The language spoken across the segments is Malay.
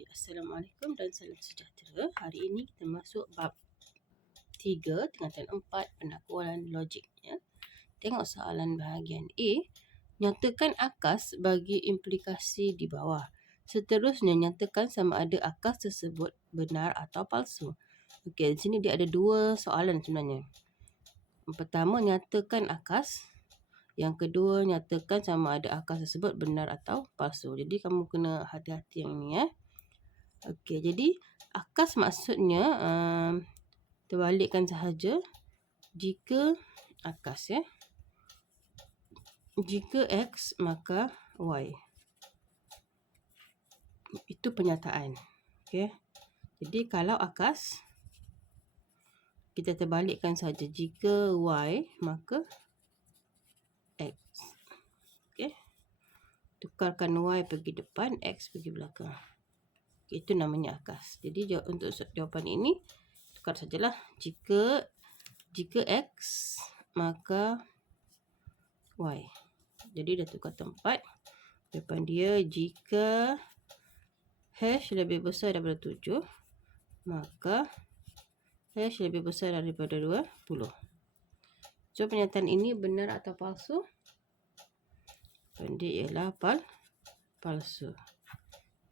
Okey, Assalamualaikum dan salam sejahtera. Hari ini kita masuk bab 3, tingkatan 4, penakwalan logik. Ya. Tengok soalan bahagian A. Nyatakan akas bagi implikasi di bawah. Seterusnya, nyatakan sama ada akas tersebut benar atau palsu. Okey, di sini dia ada dua soalan sebenarnya. Yang pertama, nyatakan akas. Yang kedua, nyatakan sama ada akas tersebut benar atau palsu. Jadi, kamu kena hati-hati yang ini, ya. Okey, jadi akas maksudnya terbalikkan sahaja. Jika akas, ya. Jika X, maka Y. Itu pernyataan. Okey. Jadi kalau akas, kita terbalikkan sahaja. Jika Y, maka X. Okey. Tukarkan Y pergi depan, X pergi belakang. Itu namanya akas. Jadi untuk jawapan ini, tukar sajalah. Jika X, maka Y. Jadi dah tukar tempat. Depan dia, jika hash lebih besar daripada 7, maka hash lebih besar daripada 20. So, pernyataan ini benar atau palsu? Dia ialah palsu.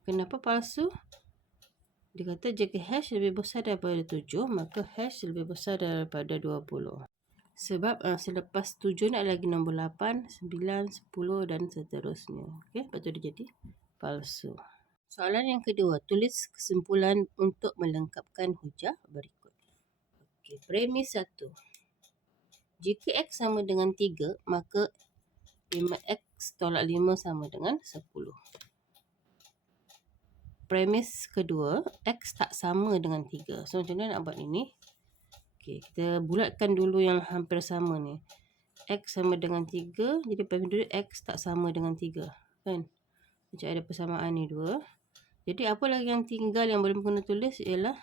Kenapa palsu? Dia kata jika hash lebih besar daripada 7, maka hash lebih besar daripada 20. Sebab selepas 7 nak lagi nombor 8, 9, 10 dan seterusnya. Okey, lepas tu dia jadi palsu. Soalan yang kedua, tulis kesimpulan untuk melengkapkan hujah berikut. Okey, premis 1. Jika X sama dengan 3, maka 5X tolak 5 sama dengan 10. Premis kedua, X tak sama dengan 3. So, macam mana nak buat ini? Okey, kita bulatkan dulu yang hampir sama ni. X sama dengan 3, jadi premis dulu X tak sama dengan 3. Kan? Macam ada persamaan ni 2. Jadi, apa lagi yang tinggal yang boleh guna tulis ialah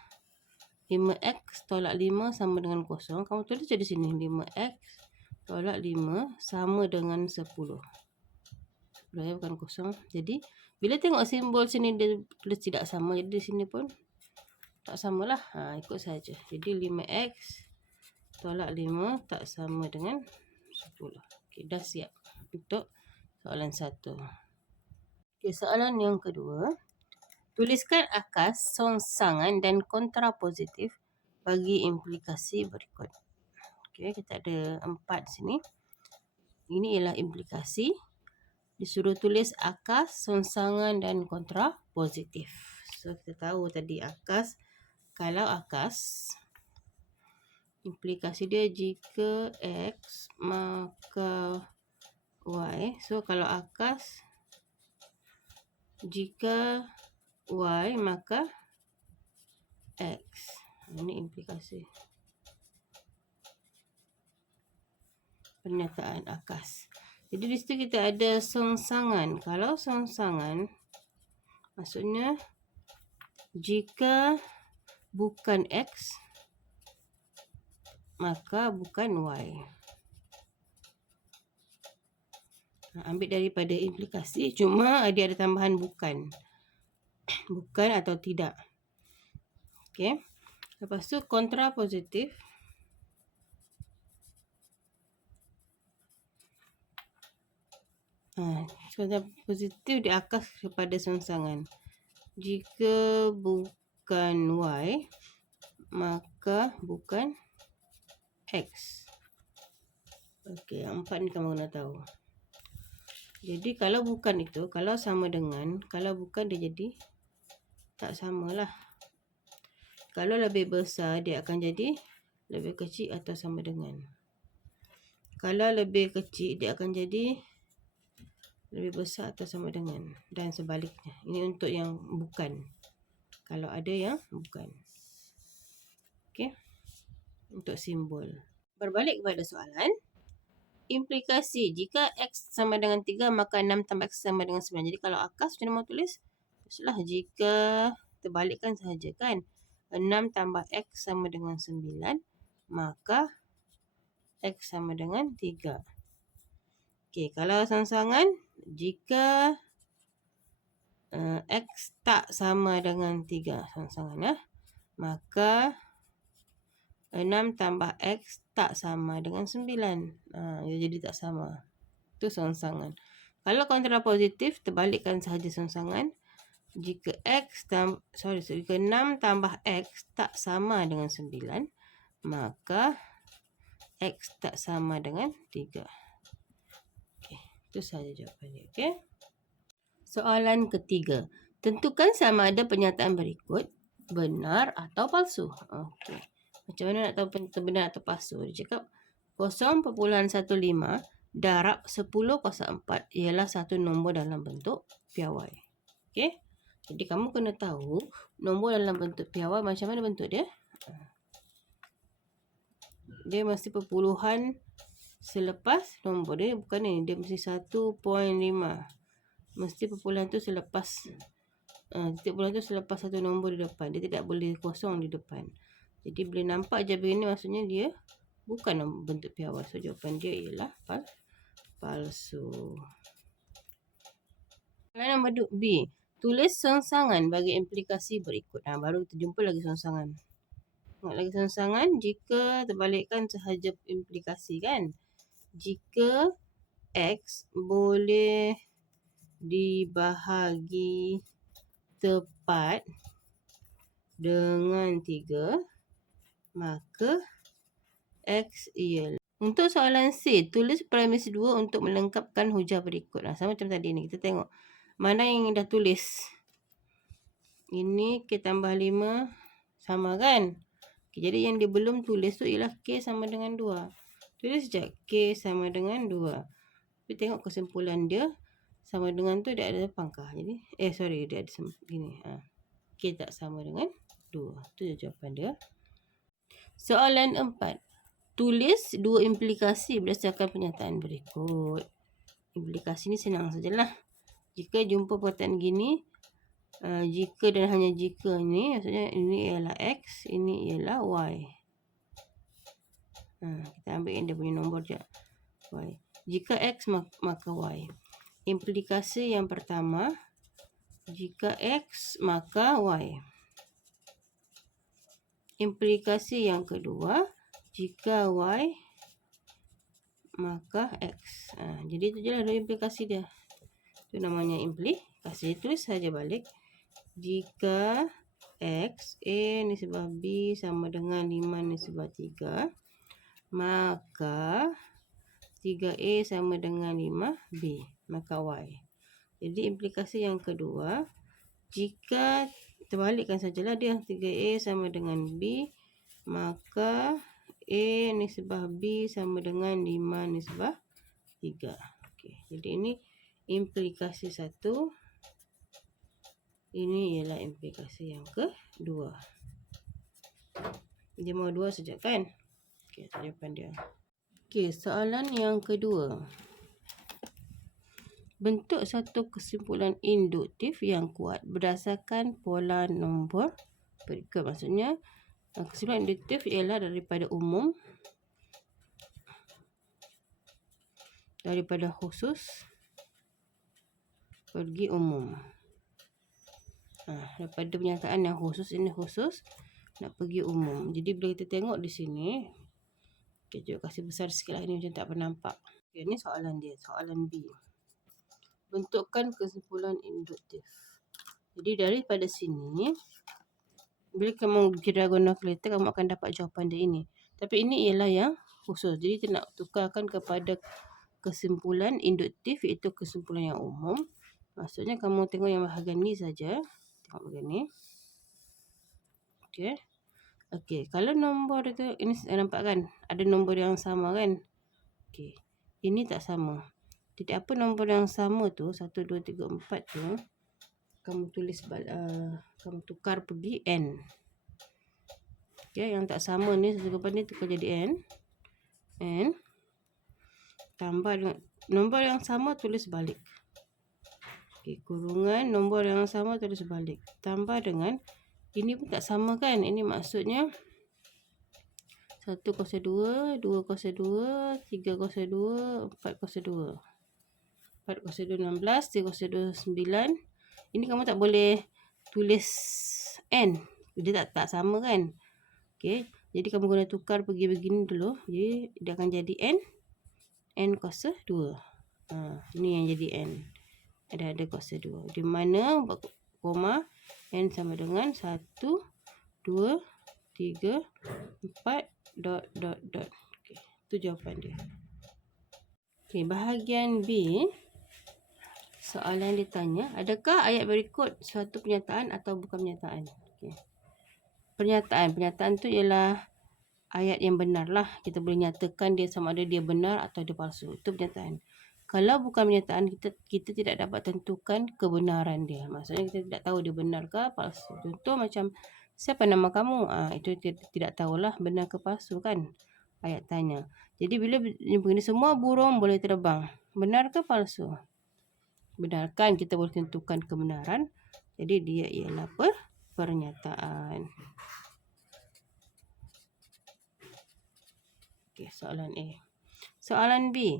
5X tolak 5 sama dengan 0. Kamu tulis je di sini. 5X tolak 5 sama dengan 10. Bukan 0. Jadi, bila tengok simbol sini dia tulis tidak sama, jadi di sini pun tak samalah. Ikut saja. Jadi 5X tolak 5 tak sama dengan 10. Okey, dah siap untuk soalan 1. Okey, soalan yang kedua. Tuliskan akas, songsangan dan kontrapositif bagi implikasi berikut. Okey, kita ada 4 sini. Ini ialah implikasi. Disuruh tulis akas, songsangan dan kontrapositif. So, kita tahu tadi akas. Kalau akas, implikasi dia jika X, maka Y. So, kalau akas, jika Y, maka X. Ini implikasi. Pernyataan akas. Jadi di situ kita ada songsangan. Kalau songsangan, maksudnya jika bukan X, maka bukan Y. Ambil daripada implikasi, cuma dia ada tambahan bukan. Bukan atau tidak. Okey. Lepas tu kontrapositif. Kontrapositif dia akas kepada songsangan. Jika bukan Y, maka bukan X. Okey, yang 4 ni kamu kena tahu. Jadi kalau bukan itu, kalau sama dengan, kalau bukan dia jadi tak samalah. Kalau lebih besar, dia akan jadi lebih kecil atau sama dengan. Kalau lebih kecil, dia akan jadi lebih besar atau sama dengan. Dan sebaliknya. Ini untuk yang bukan. Kalau ada yang bukan. Okey. Untuk simbol. Berbalik kepada soalan. Implikasi. Jika X sama dengan 3, maka 6 tambah X sama dengan 9. Jadi kalau akas, macam mana mau tulis? Tulislah jika terbalikkan sahaja kan. 6 tambah X sama dengan 9, maka X sama dengan 3. Okey, kalau songsangan, jika X tak sama dengan 3. Songsangan ya. Maka 6 tambah X tak sama dengan 9. Jadi tak sama. Itu songsangan. Kalau kontrapositif, terbalikkan sahaja songsangan. Jika jika 6 tambah X tak sama dengan 9, maka X tak sama dengan 3. Okey, itu sahaja jawapannya. Okey. Soalan ketiga. Tentukan sama ada pernyataan berikut benar atau palsu. Okey. Macam mana nak tahu benar atau palsu? Dia cakap 0.15 darab 10/4 ialah satu nombor dalam bentuk piawai. Okey. Jadi kamu kena tahu nombor dalam bentuk piawai macam mana bentuk dia. Dia mesti perpuluhan selepas nombor dia, bukan ni. Dia mesti 1.5. Mesti perpuluhan tu selepas titik perpuluhan tu selepas satu nombor di depan. Dia tidak boleh kosong di depan. Jadi bila nampak je begini, maksudnya dia bukan bentuk piawai. So jawapan dia ialah palsu. Soalan nombor B. Tulis songsangan bagi implikasi berikut. Baru kita jumpa lagi songsangan. Tengok lagi songsangan. Jika terbalikkan sahaja implikasi kan. Jika X boleh dibahagi tepat dengan 3, maka X ialah. Untuk soalan C, tulis premis 2 untuk melengkapkan hujah berikut. Sama macam tadi ni. Kita tengok mana yang dah tulis. Ini K tambah 5 sama kan? Jadi yang dia belum tulis tu ialah K sama dengan 2. Tulis sekejap. K sama dengan 2. Tapi tengok kesimpulan dia sama dengan tu dia ada pangkah. Jadi dia ada gini. K tak sama dengan 2. Itu jawapan dia. Soalan 4. Tulis 2 implikasi berdasarkan pernyataan berikut. Implikasi ni senang sajalah. Jika jumpa perkataan gini, jika dan hanya jika ni, maksudnya ini ialah X, ini ialah Y. Kita ambil yang dia punya nombor je. Y. Jika X maka Y. Implikasi yang pertama, jika X maka Y. Implikasi yang kedua, jika Y maka X. Jadi itu je lah implikasi dia. Itu namanya implikasi. Tulis saja balik. Jika X, A nisbah B sama dengan 5 nisbah 3, maka 3A sama dengan 5B, maka Y. Jadi implikasi yang kedua, jika terbalikkan sajalah dia, 3A sama dengan B, maka A nisbah B sama dengan 5 nisbah 3. Okey, jadi ini implikasi satu. Ini ialah implikasi yang kedua. Dia mau 2 saja kan? Okey, jawapan dia. Okey, soalan yang kedua. Bentuk satu kesimpulan induktif yang kuat berdasarkan pola nombor berikut. Maksudnya, kesimpulan induktif ialah daripada umum, daripada khusus pergi umum. Daripada pernyataan yang khusus, ini khusus, nak pergi umum. Jadi bila kita tengok di sini, kita kasih besar sikit lah, ini macam tak nampak. Okay, ini soalan dia, soalan B. Bentukkan kesimpulan induktif. Jadi daripada sini, bila kamu kira guna kalkulator, kamu akan dapat jawapan dia ini. Tapi ini ialah yang khusus. Jadi kita nak tukarkan kepada kesimpulan induktif, iaitu kesimpulan yang umum. Maksudnya kamu tengok yang bahagian ni saja. Tengok bahagian ni. Okey. Okey, kalau nombor itu, ini nampak kan? Ada nombor yang sama kan? Okey. Ini tak sama. Jadi apa nombor yang sama tu, 1, 2, 3, 4 tu, kamu tulis kamu tukar pergi N. Okey, yang tak sama ni, sesungguhnya ni tukar jadi N. N. Tambah dengan nombor yang sama, tulis balik. Okey, kurungan nombor yang sama tulis balik. Tambah dengan ini pun tak sama kan? Ini maksudnya 1 kuasa 2, 2 kuasa 2, 3 kuasa 2, 4 kuasa 2. 4 kuasa 2 16, 3 kuasa 2 9, Ini kamu tak boleh tulis N. Dia tak sama kan. Okey. Jadi kamu guna tukar pergi begini dulu. Jadi dia akan jadi N kuasa 2. Ni yang jadi N. Ada kuasa 2. Di mana buat koma N sama dengan 1, 2, 3, 4, dot. Okey. Itu jawapan dia. Okey, bahagian B. Soalan ditanya, adakah ayat berikut suatu pernyataan atau bukan pernyataan? Okay. Pernyataan tu ialah ayat yang benar lah. Kita boleh nyatakan dia sama ada dia benar atau dia palsu. Itu pernyataan. Kalau bukan pernyataan, kita tidak dapat tentukan kebenaran dia. Maksudnya kita tidak tahu dia benar ke palsu. Contoh macam, siapa nama kamu? Itu kita tidak tahulah benar ke palsu kan. Ayat tanya. Jadi bila begini, semua burung boleh terbang. Benar ke palsu? Benarkan, kita boleh tentukan kebenaran. Jadi dia ialah pernyataan. Okey, soalan A. Soalan B.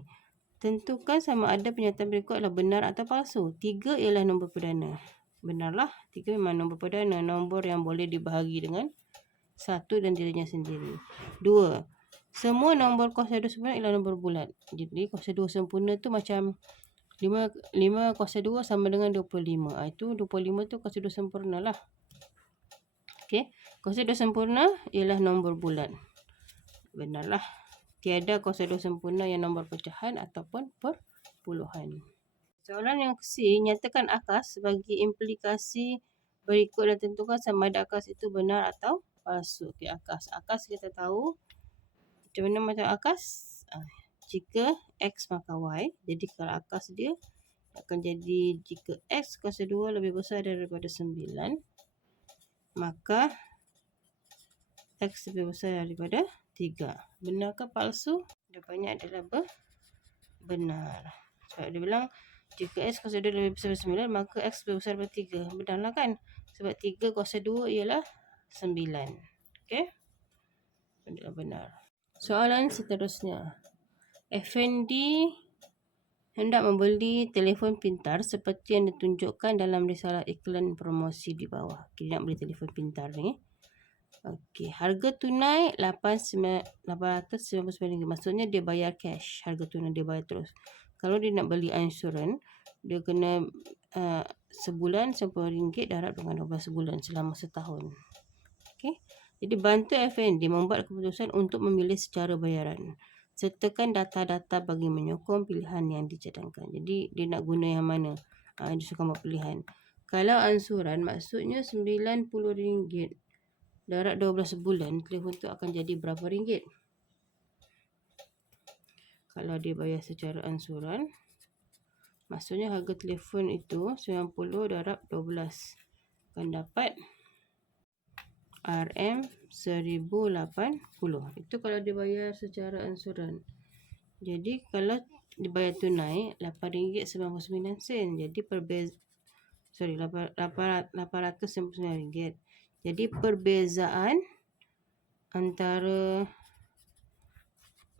Tentukan sama ada pernyataan berikut adalah benar atau palsu. 3 ialah nombor perdana. Benarlah, 3 memang nombor perdana. Nombor yang boleh dibahagi dengan 1 dan dirinya sendiri. 2. Semua nombor kuasa 2 sempurna ialah nombor bulat. Jadi kuasa 2 sempurna tu macam 5 kuasa 2 sama dengan 25. Itu 25 tu kuasa 2 sempurna lah. Okey. Kuasa 2 sempurna ialah nombor bulat. Benarlah. Tiada kuasa 2 sempurna yang nombor pecahan ataupun perpuluhan. Soalan yang C. Nyatakan akas bagi implikasi berikut dan tentukan sama ada akas itu benar atau palsu. Okey, akas. Akas kita tahu. Macam mana macam akas? Jika X maka Y. Jadi kalau akas dia akan jadi jika X kuasa 2 lebih besar daripada 9. Maka X lebih besar daripada 3. Benar ke palsu? Jawapannya adalah benar. Sebab dia bilang jika X kuasa 2 lebih besar daripada 9, maka X lebih besar daripada 3. Benarlah kan? Sebab 3 kuasa 2 ialah 9. Okey? Benar. Soalan seterusnya. Effendi hendak membeli telefon pintar seperti yang ditunjukkan dalam risalah iklan promosi di bawah. Kita nak beli telefon pintar ni. Okey, harga tunai RM899. Maksudnya dia bayar cash. Harga tunai dia bayar terus. Kalau dia nak beli insurans, dia kena sebulan RM10 darab dengan 12 bulan selama setahun. Okey. Jadi bantu Effendi membuat keputusan untuk memilih secara bayaran. Sertakan data-data bagi menyokong pilihan yang dicadangkan. Jadi dia nak guna yang mana? Dia suka buat pilihan. Kalau ansuran maksudnya RM90 darab 12 bulan, telefon tu akan jadi berapa ringgit? Kalau dia bayar secara ansuran, maksudnya harga telefon itu 90 darab 12 akan dapat RM1080. Itu kalau dibayar secara ansuran. Jadi kalau dibayar tunai RM8.99. Jadi RM899. Jadi perbezaan antara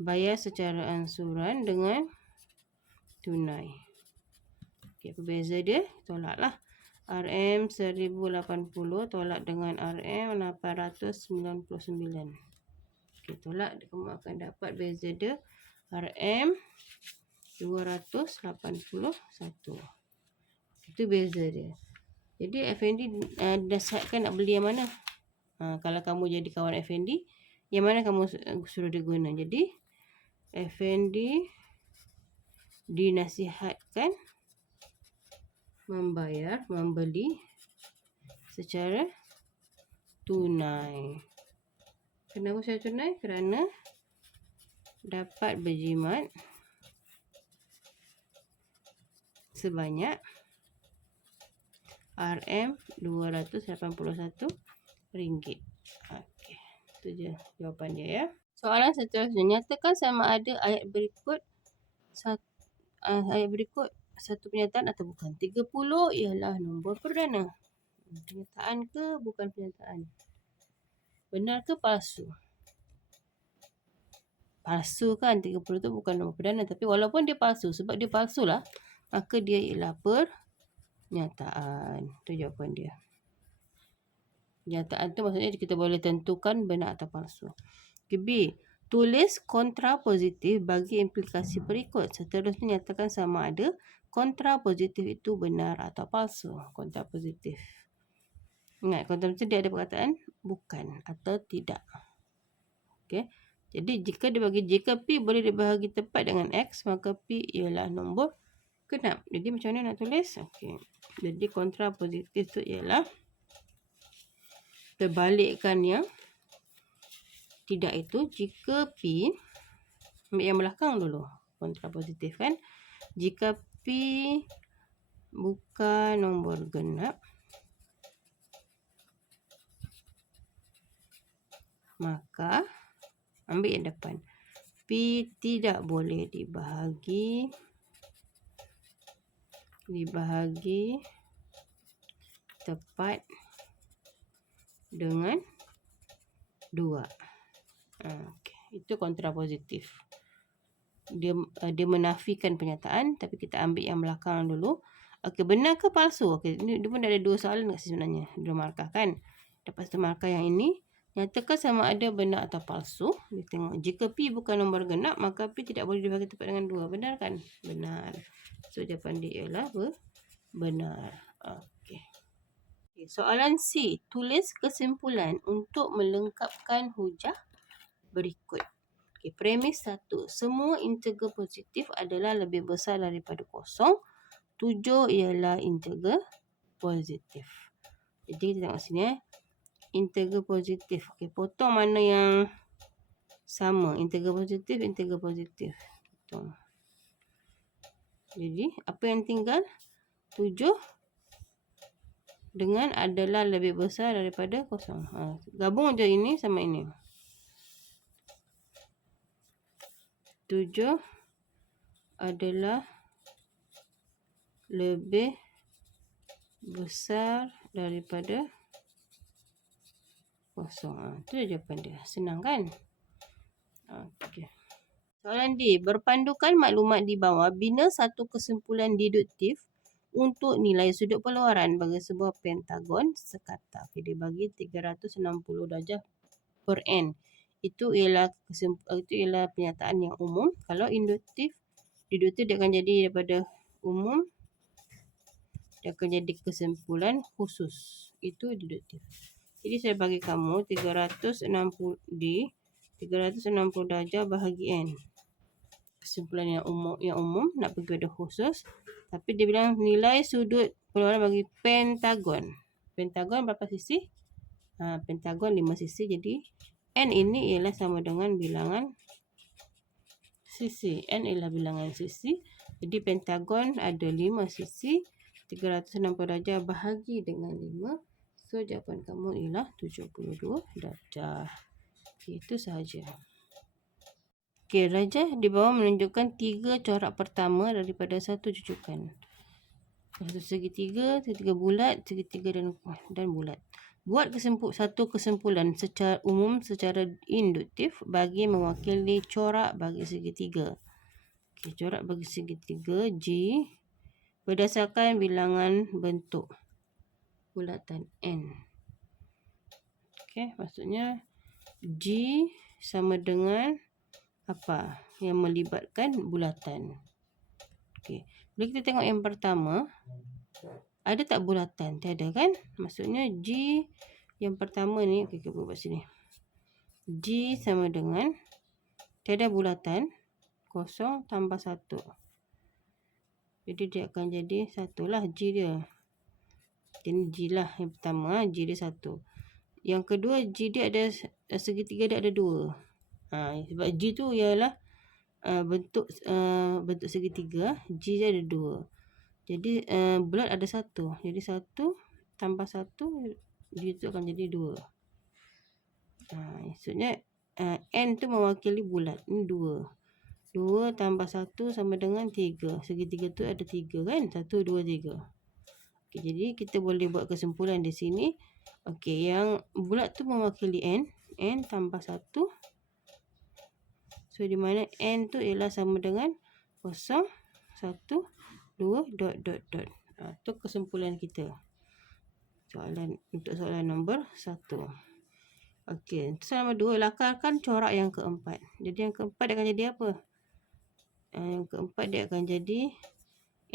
bayar secara ansuran dengan tunai. Okey, perbeza dia tolaklah. RM1080 tolak dengan RM899. Okey, tolak, kamu akan dapat beza dia RM281. Itu beza dia. Jadi Effendi decide nak beli yang mana? Kalau kamu jadi kawan Effendi, yang mana kamu suruh dia guna? Jadi Effendi dinasihatkan membeli secara tunai. Kenapa secara tunai? Kerana dapat berjimat sebanyak RM281. Okey, itu je jawapan dia ya. Soalan seterusnya, nyatakan sama ada ayat berikut satu pernyataan atau bukan. 30 ialah nombor perdana. Pernyataan ke bukan pernyataan? Benar ke palsu? Palsu kan, 30 tu bukan nombor perdana. Tapi walaupun dia palsu, sebab dia palsu lah, maka dia ialah pernyataan. kenyataan. Itu jawapan dia. Kenyataan tu maksudnya kita boleh tentukan benar atau palsu. Okay, B. Tulis kontrapositif bagi implikasi berikut. Seterusnya nyatakan sama ada kontrapositif itu benar atau palsu. Kontrapositif. Ingat, kontrapositif dia ada perkataan bukan atau tidak. Okey. Jadi jika P boleh dibahagi tepat dengan X, maka P ialah nombor genap. Jadi macam mana nak tulis? Okey. Jadi kontrapositif tu ialah terbalikkan yang tidak itu. Jika P, ambil yang belakang dulu. Kontrapositif kan. Jika P bukan nombor genap, maka ambil yang depan. P tidak boleh dibahagi tepat dengan 2. Okay. Itu kontrapositif. Dia menafikan pernyataan, tapi kita ambil yang belakang dulu. Okey, benar ke palsu? Okey, dia pun ada 2 soalan kat sini sebenarnya. Dia markah kan. Lepas tu markah yang ini. Nyatakan sama ada benar atau palsu. Dia tengok. Jika P bukan nombor genap, maka P tidak boleh dibahagi tepat dengan 2. Benar kan? Benar. So, jawapan dia ialah benar. Okey. Okay, soalan C. Tulis kesimpulan untuk melengkapkan hujah berikut. Okay, premis 1. Semua integer positif adalah lebih besar daripada 0. 7 ialah integer positif. Jadi kita tengok sini integer positif. Okay, potong mana yang sama. Integer positif. Potong. Jadi apa yang tinggal? 7 dengan adalah lebih besar daripada 0. Gabung je ini sama ini. 7 adalah lebih besar daripada 0. Itu jawapan dia. Senang kan? Okey. Soalan D. Berpandukan maklumat di bawah, bina satu kesimpulan deduktif untuk nilai sudut pengeluaran bagi sebuah pentagon sekata. Okay, dia bagi 360 darjah per n. Itu ialah pernyataan yang umum. Kalau deduktif dia akan jadi daripada umum, dia akan jadi kesimpulan khusus. Itu deduktif. Jadi saya bagi kamu 360 darjah bahagi n. Kesimpulan yang umum nak pergi pada khusus. Tapi dia bilang nilai sudut pengeluaran bagi pentagon. Pentagon berapa sisi? Pentagon 5 sisi. Jadi n ini ialah sama dengan bilangan sisi. N ialah bilangan sisi. Jadi pentagon ada 5 sisi. 360 darjah bahagi dengan 5. So jawapan kamu ialah 72 darjah. Okay, itu sahaja. Okey, rajah di bawah menunjukkan 3 corak pertama daripada satu cucukan. Satu segitiga bulat, segitiga dan bulat. Buat satu kesimpulan secara umum secara induktif bagi mewakili corak bagi segitiga. Okey, corak bagi segitiga G berdasarkan bilangan bentuk bulatan N. Okey, maksudnya G sama dengan apa yang melibatkan bulatan. Okey, bila kita tengok yang pertama, ada tak bulatan? Tiada kan? Maksudnya G yang pertama ni, okey, kita buat sini. G sama dengan tiada bulatan, 0 tambah 1. Jadi dia akan jadi 1 lah G dia. Ini G lah yang pertama, G dia 1. Yang kedua, G dia ada segitiga, dia ada 2. Sebab G tu ialah bentuk segitiga. G dia ada 2. Jadi bulat ada 1. Jadi 1 tambah 1, G tu akan jadi 2. Maksudnya N tu mewakili bulat. Ini 2. 2 tambah 1 sama dengan 3. Segitiga tu ada 3 kan? 1, 2, 3. Okay, jadi kita boleh buat kesimpulan di sini. Okey, yang bulat tu mewakili N. N tambah 1. So, di mana N tu ialah sama dengan 0, 1, 2, dot. Itu kesimpulan kita. Untuk soalan nombor 1. Okey, soalan nombor 2, lakarkan corak yang keempat. Jadi yang keempat dia akan jadi apa? Yang keempat dia akan jadi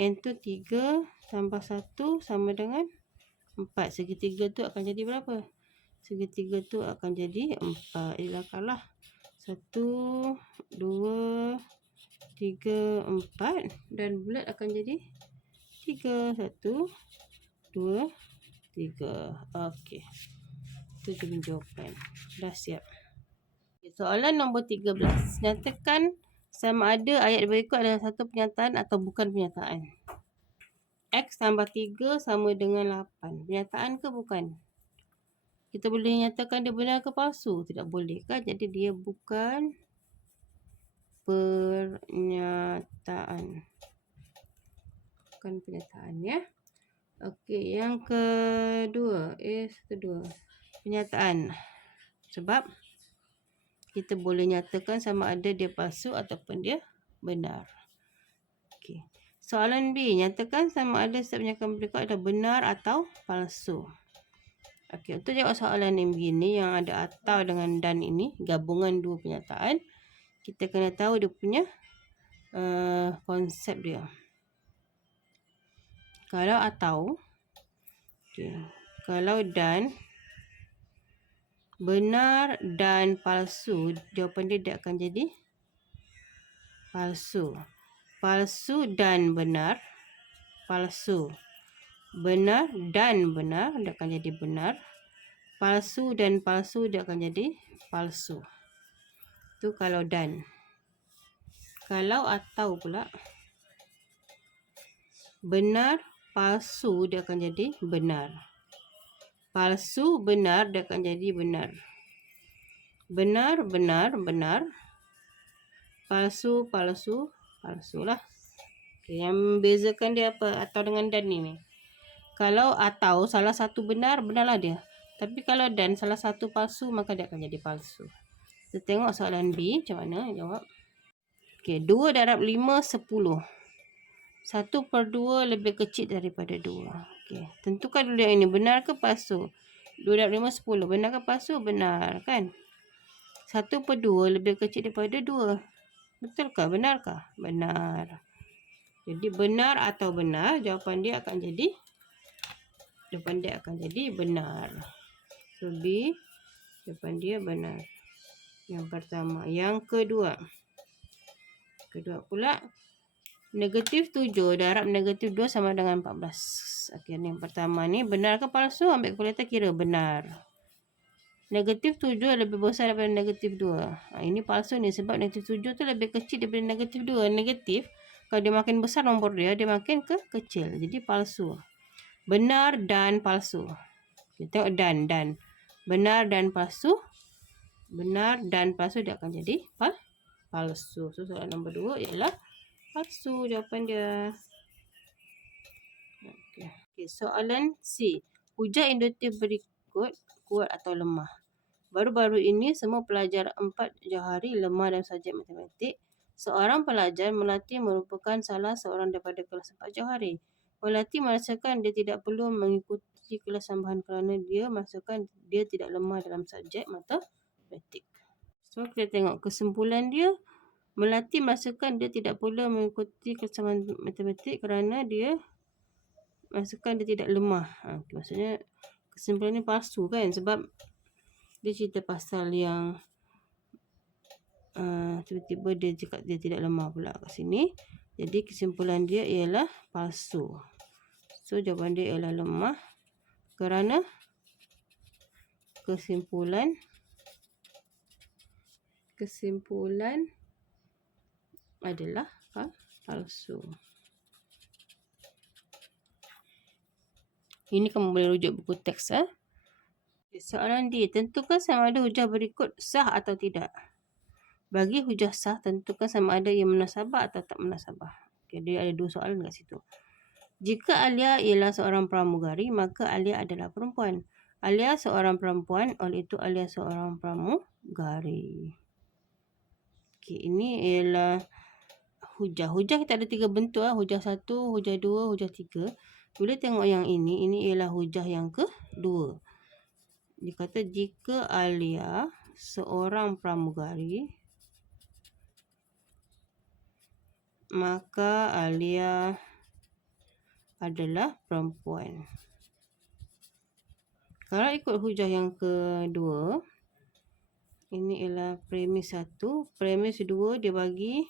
n tu 3 tambah 1 sama dengan 4. Segitiga tu akan jadi berapa? Segitiga tu akan jadi 4. Lakarlah 1, 2, 3, 4 dan bulat akan jadi 3. 1, 2, 3. Okey. Itu jawapan. Dah siap. Soalan nombor 13. Nyatakan sama ada ayat berikut adalah satu pernyataan atau bukan pernyataan. X tambah 3 sama dengan 8. Pernyataan ke bukan? Kita boleh nyatakan dia benar ke palsu? Tidak boleh kan? Jadi dia bukan pernyataan. Bukan pernyataan ya. Okey, yang kedua. Kedua. Pernyataan. Sebab kita boleh nyatakan sama ada dia palsu ataupun dia benar. Okey. Soalan B. Nyatakan sama ada setiap pernyataan berikut adalah benar atau palsu. Okey, untuk jawab soalan yang begini yang ada atau dengan dan ini, gabungan dua pernyataan, kita kena tahu dia punya konsep dia. Kalau atau, okay. Kalau dan, benar dan palsu, jawapan dia akan jadi palsu. Palsu dan benar, palsu. Benar dan benar, dia akan jadi benar. Palsu dan palsu, dia akan jadi palsu. Itu kalau dan. Kalau atau pula, benar, palsu, dia akan jadi benar. Palsu, benar, dia akan jadi benar. Benar, benar, benar. Palsu, palsu, palsu lah. Okay, yang membezakan dia apa atau dengan dan ni. Kalau atau salah satu benar, benarlah dia. Tapi kalau dan salah satu palsu, maka dia akan jadi palsu. Kita tengok soalan B, macam mana jawab. Okay, 2 darab 5, 10. 1/2 lebih kecil daripada 2. Okay. Tentukan dulu yang ini. Benar ke palsu? 2 darab 5, 10. Benar ke palsu? Benar kan? 1/2 lebih kecil daripada 2. Betulkah? Benarkah? Benar. Jadi benar atau benar, jawapan dia akan jadi benar. So B, jawapan dia benar. Yang pertama. Yang kedua. Kedua pula. Negatif 7 darab negatif 2 sama dengan 14. Okey, ni yang pertama ni. Benar ke palsu? Ambil kalkulator kira. Benar. Negatif 7 lebih besar daripada negatif 2. Ini palsu ni. Sebab negatif 7 tu lebih kecil daripada negatif 2. Negatif, kalau dia makin besar nombor dia makin kecil. Jadi palsu. Benar dan palsu. Kita tengok dan. Benar dan palsu. Benar dan palsu dia akan jadi palsu. So, soalan nombor 2 ialah palsu jawapan dia. Okey, soalan C. Hujah induktif berikut kuat atau lemah. Baru-baru ini semua pelajar 4 Johari lemah dalam subjek matematik. Seorang pelajar Melati merupakan salah seorang daripada kelas 4 Johari. Melati merasakan dia tidak perlu mengikuti kelas tambahan kerana dia merasakan dia tidak lemah dalam subjek matematik. So kita tengok kesimpulan dia. Melati merasakan dia tidak perlu mengikuti kelas matematik kerana dia merasakan dia tidak lemah. Maksudnya kesimpulan ni palsu kan, sebab dia cerita pasal yang tiba-tiba dia cakap dia tidak lemah pula kat sini. Jadi kesimpulan dia ialah palsu. So jawapan dia ialah lemah kerana kesimpulan adalah palsu. Ini kamu boleh rujuk buku teks. Soalan D. Tentukan sama ada hujah berikut sah atau tidak. Bagi hujah sah, tentukan sama ada ia munasabah atau tak munasabah. Okay, dia ada 2 soalan kat situ. Jika Alia ialah seorang pramugari, maka Alia adalah perempuan. Alia seorang perempuan, oleh itu Alia seorang pramugari. Okay, ini ialah hujah. Hujah kita ada 3 bentuk. Hujah 1, hujah 2, hujah 3. Bila tengok yang ini ialah hujah yang kedua. Dia kata jika Alia seorang pramugari, maka Alia adalah perempuan. Kalau ikut hujah yang kedua, ini ialah premis 1. Premis 2 dia bagi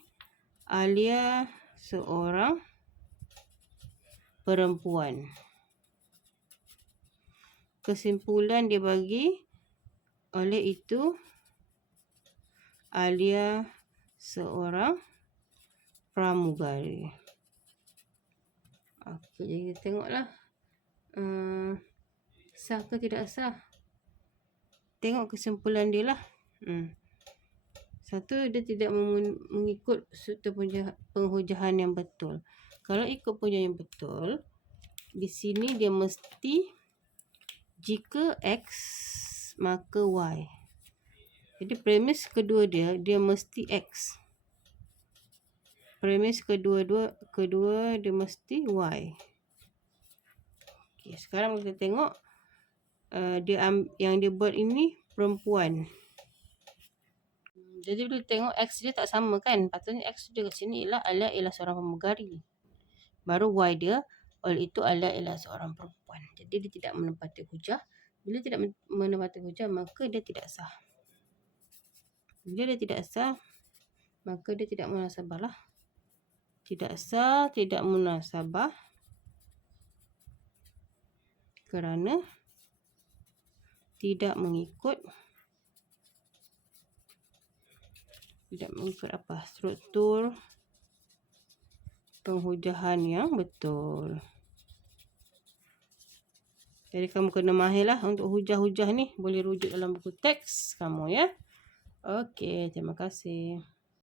Alia seorang perempuan. Kesimpulan dia bagi, oleh itu Alia seorang pramugari. Okey, jadi kita tengoklah sah ke tidak sah. Tengok kesimpulan dia lah. Satu, dia tidak mengikut penghujahan yang betul. Kalau ikut penghujahan yang betul, di sini dia mesti jika X maka Y. Jadi premis kedua dia mesti X. Premis kedua dia mesti Y. Okay, sekarang kita tengok yang dia buat ini perempuan. Jadi bila tengok X dia tak sama kan. Patutnya X dia kat sini Alia ialah seorang pramugari. Baru Y dia, oleh itu Alia ialah seorang perempuan. Jadi dia tidak menepati hujah. Bila tidak menepati hujah, maka dia tidak sah. Bila dia tidak sah, maka dia tidak munasabah lah. Tidak sah, tidak munasabah. Kerana tidak mengikut apa? Struktur penghujahan yang betul. Jadi kamu kena mahirlah untuk hujah-hujah ni. Boleh rujuk dalam buku teks kamu ya. Okey, terima kasih.